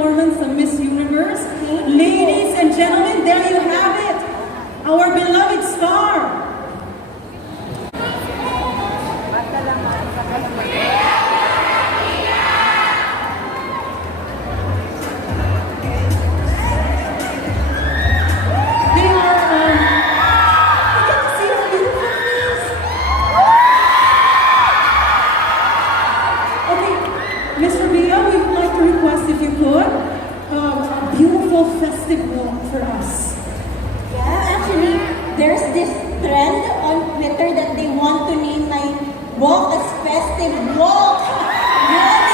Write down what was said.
performance of Miss Universe. Ladies and gentlemen, there you have it, our beloved star. Miss Rabiya, we would like to request if you could, a beautiful festive walk for us. Yeah, actually, there's this trend on Twitter that they want to name my walk as Festive Walk. Yeah.